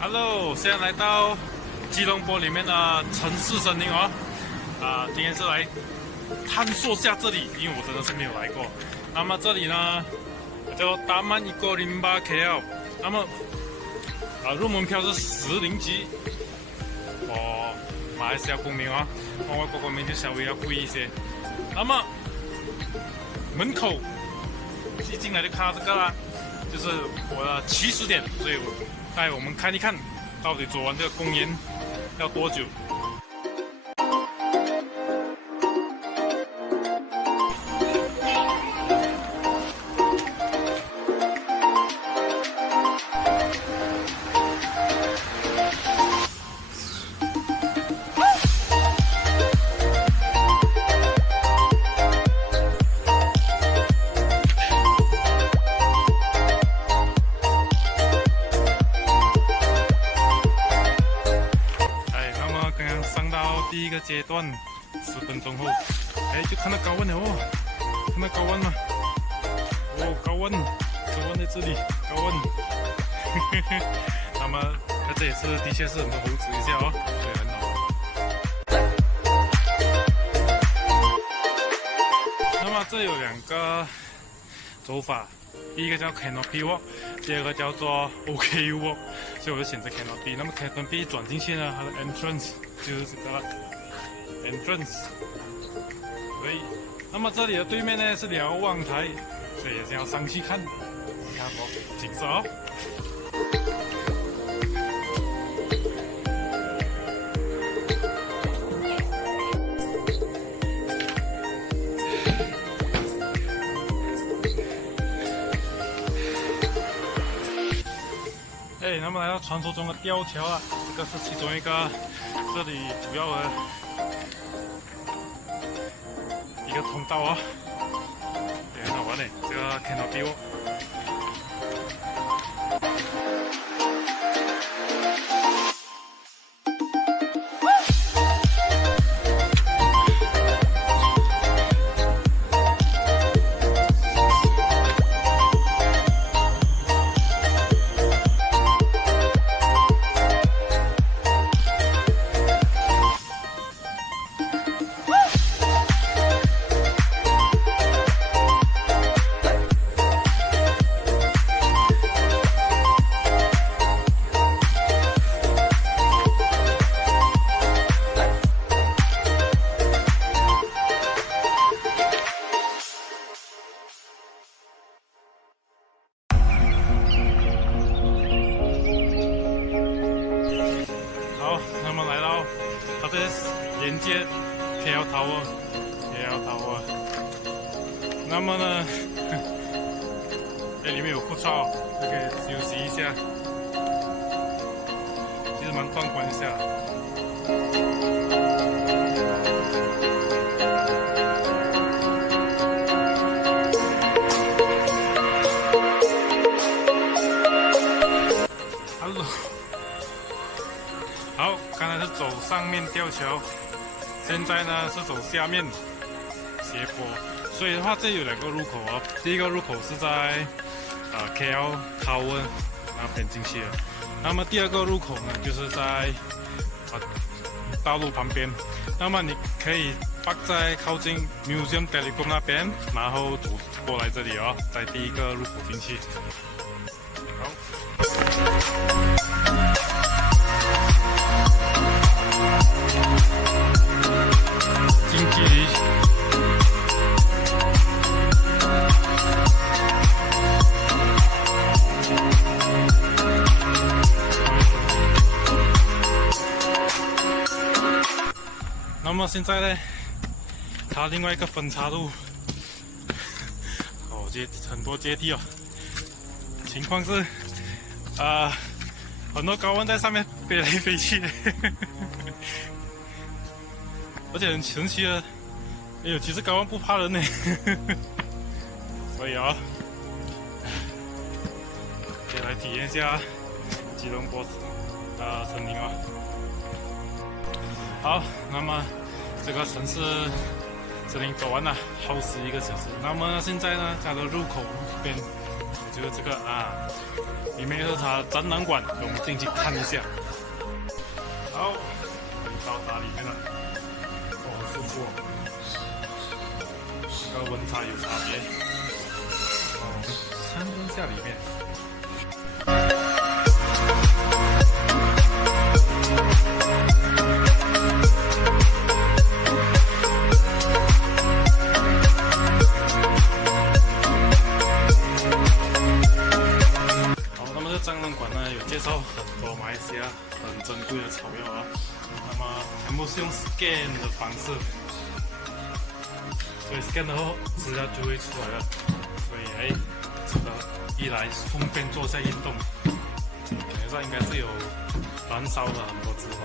Hello， 现在来到吉隆坡里面的城市森林哦。今天是来探索下这里，因为我真的是没有来过。那么这里呢叫大曼一个08 KL， 那么入门票是10令吉，马来西亚公民啊，外国公民就稍微要贵一些。那么门口一进来就看到这个啦，就是我的起始点，所以我带我们看一看，到底走完这个公园要多久。第一个阶段10分钟后，就看到高温了哦，看到高温吗？哦，高温，高温在这里，高温。那么它这也是的确是很多猴子一下哦，所以很好。那么这有2个走法，第一个叫 Canopy Walk， 第二个叫做 OKU Walk， 所以我就选择 Canopy。那么 Canopy 转进去呢，它的 entrance 就是这个 entrance， 对。那么这里的对面呢是瞭望台，所以也是要上去看，看哦，景色哦。那么来到传说中的吊桥啊，这个是其中一个这里主要的一个通道啊，也很好玩嘞，这个看到比我。那么来到它这连接 KL Tower， 那么呢，里面有副操，就可以休息一下，其实蛮壮观一下。Hello。好，刚才是走上面吊桥，现在呢是走下面斜坡，所以的话这有2个入口哦。第一个入口是在KL Tower 那边进去的，那么第2个入口呢就是在道路旁边，那么你可以park在靠近 Museum Telecom 那边，然后走过来这里哦，在第1个入口进去。好。近距离，那么现在呢，它另外一个分岔路，很多阶梯哦。情况是，很多高温在上面飞来飞去的。而且很神奇的，其实高温不怕人呢，所以可以来体验一下吉隆坡森林啊。好，那么这个城市森林走完了，耗时1个小时。那么现在呢，它的入口边就是这个里面是它展览馆，我们进去看一下。好，到达里面了。舒服，这个温差有差别。参观一下里面。那么这展览馆呢，有介绍很多马来西亚很珍贵的草药啊。那么全部是用 scan 的方式，所以 scan 后资料就会出来了。所以这个一来顺便做一下运动，感觉上应该是有燃烧了很多脂肪。